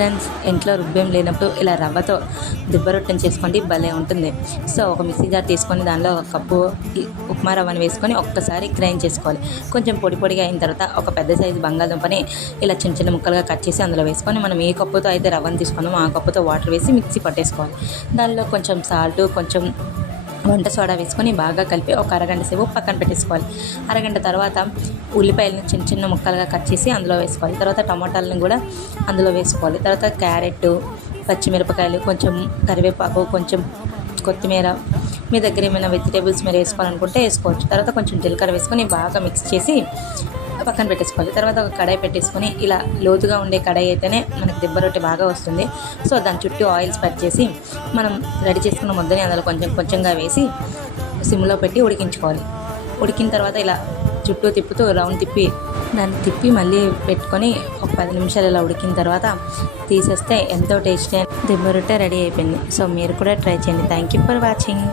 Friends, ఇంట్లో రుబ్బేం లేనప్పుడు ఇలా రవ్వతో దిబ్బ రొట్టెని చేసుకోండి, భలే ఉంటుంది. సో ఒక మిక్సీ జార్ తీసుకొని దానిలో ఒక కప్పు ఉప్మా రవ్వని వేసుకొని ఒక్కసారి గ్రైండ్ చేసుకోవాలి. కొంచెం పొడి పొడిగా అయిన తర్వాత ఒక పెద్ద సైజు బంగాళదుంపని ఇలా చిన్న చిన్న ముక్కలుగా కట్ చేసి అందులో వేసుకొని మనం ఏ కప్పుతో అయితే రవ్వను తీసుకున్నామో ఆ కప్పుతో వాటర్ వేసి మిక్సీ పట్టేసుకోవాలి. దానిలో కొంచెం సాల్ట్, కొంచెం వంట సోడా వేసుకొని బాగా కలిపి ఒక అరగంట సేపు పక్కన పెట్టేసుకోవాలి. అరగంట తర్వాత ఉల్లిపాయలను చిన్న చిన్న ముక్కలుగా కట్ చేసి అందులో వేసుకోవాలి. తర్వాత టమాటాలను కూడా అందులో వేసుకోవాలి. తర్వాత క్యారెట్, పచ్చిమిరపకాయలు, కొంచెం కరివేపాకు, కొంచెం కొత్తిమీర, మీ దగ్గర ఏమైనా వెజిటేబుల్స్ మీరు వేసుకోవాలనుకుంటే వేసుకోవచ్చు. తర్వాత కొంచెం జీలకర్ర వేసుకొని బాగా మిక్స్ చేసి పక్కన పెట్టేసుకోవాలి. తర్వాత ఒక కడాయి పెట్టేసుకొని, ఇలా లోతుగా ఉండే కడాయి అయితేనే మనకి దిబ్బ రొట్టె బాగా వస్తుంది. సో దాని చుట్టూ ఆయిల్ స్ప్రెడ్ చేసి మనం రెడీ చేసుకున్న ముద్దని అందులో కొంచెం కొంచెంగా వేసి సిమ్లో పెట్టి ఉడికించుకోవాలి. ఉడికిన తర్వాత ఇలా చుట్టూ తిప్పుతూ రౌండ్ దాన్ని తిప్పి మళ్ళీ పెట్టుకొని ఒక 10 నిమిషాలు ఇలా ఉడికిన తర్వాత తీసేస్తే ఎంతో టేస్టీ దిబ్బ రొట్టె రెడీ అయిపోయింది. సో మీరు కూడా ట్రై చేయండి. Thank you for watching.